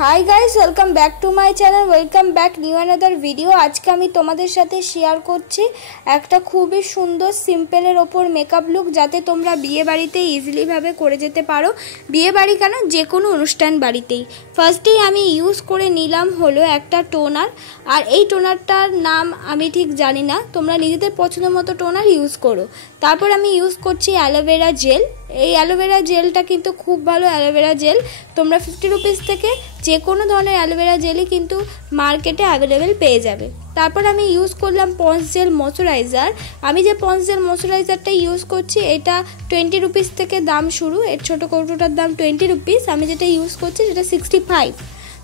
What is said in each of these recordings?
Hi guys, welcome back to my channel, welcome back new another video. আজকে আমি তোমাদের সাথে শেয়ার করছি একটা খুবই সুন্দর সিম্পলের ওপর মেকআপ লুক, যাতে তোমরা বিয়ে বাড়িতে ইজিলিভাবে করে যেতে পারো। বিয়ে বাড়ি কেন, যে কোনো অনুষ্ঠান বাড়িতেই। ফার্স্টেই আমি ইউজ করে নিলাম হলো একটা টোনার, আর এই টোনারটার নাম আমি ঠিক জানি না, তোমরা নিজেদের পছন্দ মতো টোনার ইউজ করো। তারপর আমি ইউজ করছি অ্যালোভেরা জেল। এই অ্যালোভেরা জেলটা কিন্তু খুব ভালো অ্যালোভেরা জেল, তোমরা 50 রুপিস থেকে যে কোনো ধরনের অ্যালোভেরা জেলই কিন্তু মার্কেটে অ্যাভেলেবেল পেয়ে যাবে। তারপর আমি ইউজ করলাম পন্ডস জেল ময়শ্চারাইজার। আমি যে পন্ডস জেল ময়শ্চারাইজারটা ইউজ করছি এটা 20 রুপিস থেকে দাম শুরু, এর ছোটো কৌটোটার দাম 20 রুপিস। আমি যেটা ইউজ করছি সেটা 65।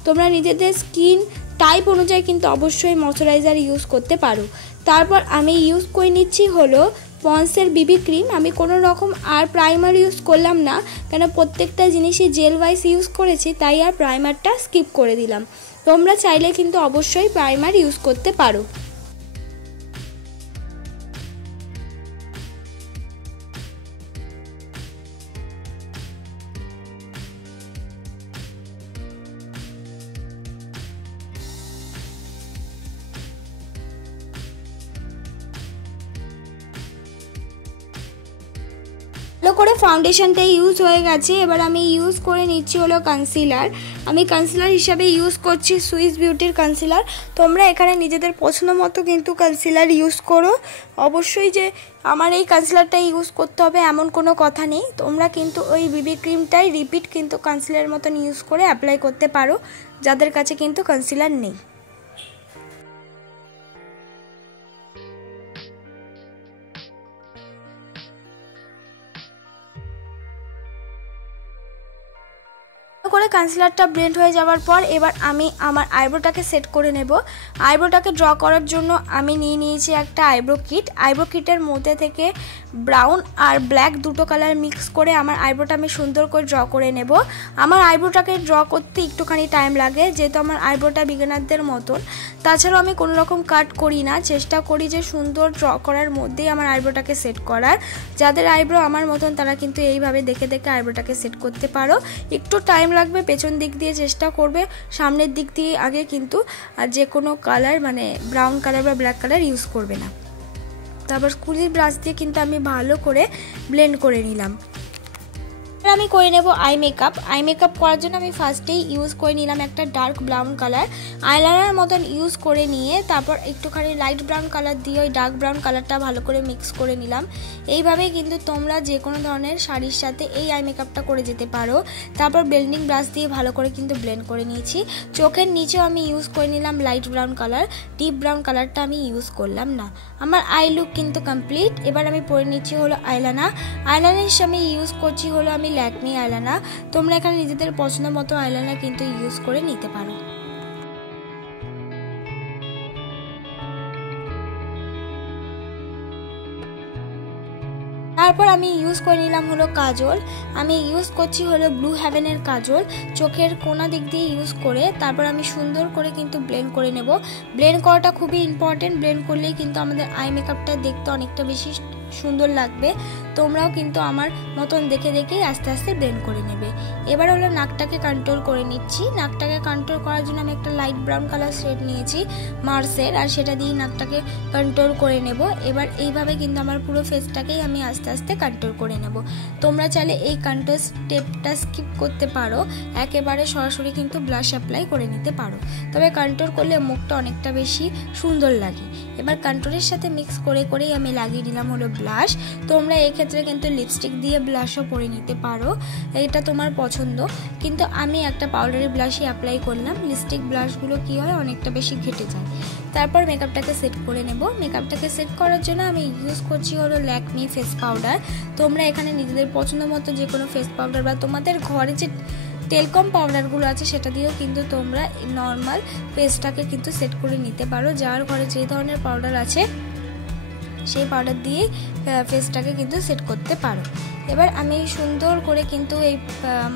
তোমরা নিজেদের স্কিন টাইপ অনুযায়ী কিন্তু অবশ্যই ময়শ্চারাইজার ইউজ করতে পারো। তারপর আমি ইউজ করে নিচ্ছি হলো পন্ডসের বিবি ক্রিম। আমি কোনো রকম আর প্রাইমার ইউজ করলাম না, কেন প্রত্যেকটা জিনিসই জেল ওয়াইজ ইউজ করেছি, তাই আর প্রাইমারটা স্কিপ করে দিলাম। তোমরা চাইলে কিন্তু অবশ্যই প্রাইমার ইউজ করতে পারো। ভালো করে ফাউন্ডেশনটা ইউজ হয়ে গেছে। এবার আমি ইউজ করে নিচ্ছি হলো কনসিলার। আমি কনসিলার হিসাবে ইউজ করছি সুইস বিউটির কনসিলার। তোমরা এখানে নিজেদের পছন্দ মতো কিন্তু কনসিলার ইউজ করো। অবশ্যই যে আমার এই কনসিলারটাই ইউজ করতে হবে এমন কোনো কথা নেই। তোমরা কিন্তু ওই বিবি ক্রিমটাই রিপিট কিন্তু কনসিলার মতন ইউজ করে অ্যাপ্লাই করতে পারো, যাদের কাছে কিন্তু কনসিলার নেই। করে কনসিলারটা ব্লেন্ড হয়ে যাওয়ার পর এবার আমি আমার আইব্রোটাকে সেট করে নেব। আইব্রোটাকে ড্র করার জন্য আমি নিয়ে নিয়েছি একটা আইব্রো কিট। আইব্রো কিটের মধ্যে থেকে ব্রাউন আর ব্ল্যাক দুটো কালার মিক্স করে আমার আইব্রোটা আমি সুন্দর করে ড্র করে নেব। আমার আইব্রোটাকে ড্র করতে একটুখানি টাইম লাগে, যেহেতু আমার আইব্রোটা বিগিনারদের মতন। তাছাড়াও আমি কোনো রকম কাট করি না, চেষ্টা করি যে সুন্দর ড্র করার মধ্যেই আমার আইব্রোটাকে সেট করার। যাদের আইব্রো আমার মতন তারা কিন্তু এইভাবে দেখে দেখে আইব্রোটাকে সেট করতে পারো। একটু টাইম লাগবে, পেছন দিক দিয়ে চেষ্টা করবে, সামনের দিক দিয়ে আগে কিন্তু যে কোনো কালার মানে ব্রাউন কালার বা ব্ল্যাক কালার ইউজ করবে না। তারপর স্কুলের ব্রাশ দিয়ে কিন্তু আমি ভালো করে ব্লেন্ড করে নিলাম। আমি করে নেব আই মেকআপ। আই মেকআপ করার জন্য আমি ফার্স্টেই ইউজ করে নিলাম একটা ডার্ক ব্রাউন কালার, আইলাইনার মতন ইউজ করে নিয়ে তারপর একটুখানি লাইট ব্রাউন কালার দিয়ে ওই ডার্ক ব্রাউন কালারটা ভালো করে মিক্স করে নিলাম। এইভাবেই কিন্তু তোমরা যে কোনো ধরনের শাড়ির সাথে এই আই মেকআপটা করে যেতে পারো। তারপর ব্লেন্ডিং ব্রাশ দিয়ে ভালো করে কিন্তু ব্লেন্ড করে নিয়েছি। চোখের নিচেও আমি ইউজ করে নিলাম light brown colour, deep brown কালারটা আমি ইউজ করলাম না। আমার আই লুক কিন্তু কমপ্লিট। এবার আমি পরে নিচ্ছি হলো আইলাইনার। আইলাইনার হিসেবে ইউজ করছি হলো আমি ল্যাকমি আইলাইনার। তোমরা এখানে নিজেদের পছন্দ মতো আইলাইনার কিন্তু ইউজ করে নিতে পারো। তারপর আমি ইউজ করে নিলাম হলো কাজল। আমি ইউজ করছি হলো ব্লু হেভেনের কাজল। চোখের কোনা দিক দিয়ে ইউজ করে তারপর আমি সুন্দর করে কিন্তু ব্লেন্ড করে নেব। ব্লেন্ড করাটা খুবই ইম্পর্টেন্ট, ব্লেন্ড করলেই কিন্তু আমাদের আই মেকআপটা দেখতে অনেকটা বেশি সুন্দর লাগবে। তোমরাও কিন্তু আমার মতন দেখে দেখেই আস্তে আস্তে ব্লেন্ড করে নেবে। এবার হলো নাকটাকে কন্ট্রোল করে নিচ্ছি। নাকটাকে কন্ট্রোল করার জন্য আমি একটা লাইট ব্রাউন কালার শেড নিয়েছি মার্সের, আর সেটা দিয়ে নাকটাকে কন্ট্রোল করে নেব। এবার এইভাবে কিন্তু আমার পুরো ফেসটাকেই আমি আস্তে আস্তে কন্ট্রোল করে নেব। তোমরা চাইলে এই কন্ট্রোল স্টেপটা স্কিপ করতে পারো, একেবারে সরাসরি কিন্তু ব্লাশ অ্যাপ্লাই করে নিতে পারো, তবে কন্ট্রোল করলে মুখটা অনেকটা বেশি সুন্দর লাগে। এবার কন্ট্রোলের সাথে মিক্স করে করেই আমি লাগিয়ে নিলাম হলো ব্লাশ। তোমরা এক্ষেত্রে কিন্তু লিপস্টিক দিয়ে ব্লাশও পরে নিতে পারো, এটা তোমার পছন্দ। কিন্তু আমি একটা পাউডারি ব্লাশই অ্যাপ্লাই করলাম। লিপস্টিক ব্লাশগুলো কি হয় অনেকটা বেশি ঘেটে যায়। তারপর মেকআপটাকে সেট করে নেব। মেকআপটাকে সেট করার জন্য আমি ইউজ করছি হলো ল্যাকমি ফেস পাউডার। তোমরা এখানে নিজেদের পছন্দ মতো যে কোনো ফেস পাউডার বা তোমাদের ঘরে যে টেলকম পাউডারগুলো আছে সেটা দিয়েও কিন্তু তোমরা নর্মাল ফেসটাকে কিন্তু সেট করে নিতে পারো। যার ঘরে যে ধরনের পাউডার আছে সেই পাউডার দিয়ে ফেসটাকে কিন্তু সেট করতে পারো। এবার আমি সুন্দর করে কিন্তু এই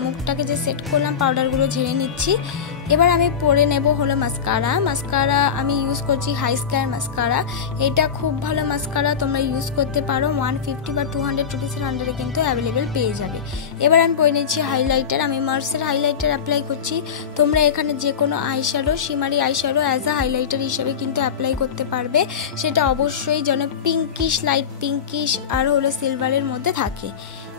মুখটাকে যে সেট করলাম পাউডারগুলো ঝেড়ে নিচ্ছি। এবার আমি পরে নেব হলো মাস্কারা আমি ইউজ করছি হাই স্কয়ার মাস্কারা। এটা খুব ভালো মাস্কারা, তোমরা ইউজ করতে পারো। 150 বা 200 রুপিসের আন্ডারে কিন্তু অ্যাভেলেবেল পেয়ে যাবে। এবার আমি পরে নিচ্ছি হাইলাইটার। আমি মার্সের হাইলাইটার অ্যাপ্লাই করছি। তোমরা এখানে যে কোনো eyeshadow, শিমারি eyeshadow as a highlighter হিসেবে কিন্তু অ্যাপ্লাই করতে পারবে। সেটা অবশ্যই যেন পিঙ্কিশ, লাইট পিঙ্কিশ আর হলো সিলভারের মধ্যে থাকে।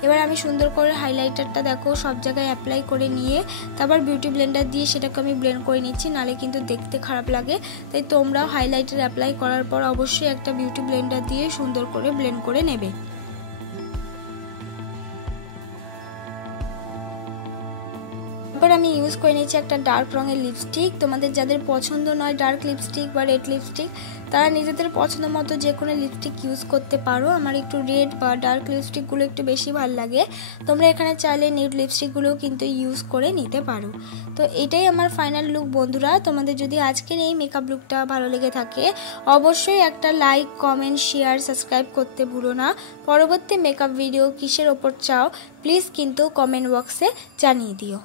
এবার আমি সুন্দর করে হাইলাইটারটা দেখো সব জায়গায় অ্যাপ্লাই করে নিয়ে তারপর বিউটি ব্লেন্ডার দিয়ে সেটাকে আমি ব্লেন্ড করে নিচ্ছি, নালে কিন্তু দেখতে খারাপ লাগে। তাই তোমরাও হাইলাইটার অ্যাপ্লাই করার পর অবশ্যই একটা বিউটি ব্লেন্ডার দিয়ে সুন্দর করে ব্লেন্ড করে নেবে। এবার আমি ইউজ করে নিচ্ছি একটা ডার্ক রঙের লিপস্টিক। তোমাদের যাদের পছন্দ নয় ডার্ক লিপস্টিক বা রেড লিপস্টিক, তারা নিজেদের পছন্দ মতো যে কোনো লিপস্টিক ইউজ করতে পারো। আমার একটু রেড বা ডার্ক লিপস্টিকগুলো একটু বেশি ভালো লাগে। তোমরা এখানে চাইলে নিউড লিপস্টিকগুলোও কিন্তু ইউজ করে নিতে পারো। তো এটাই আমার ফাইনাল লুক বন্ধুরা। তোমাদের যদি আজকের এই মেকআপ লুকটা ভালো লেগে থাকে অবশ্যই একটা লাইক, কমেন্ট, শেয়ার, সাবস্ক্রাইব করতে ভুলো না। পরবর্তী মেকআপ ভিডিও কিসের ওপর চাও প্লিজ কিন্তু কমেন্ট বক্সে জানিয়ে দিও।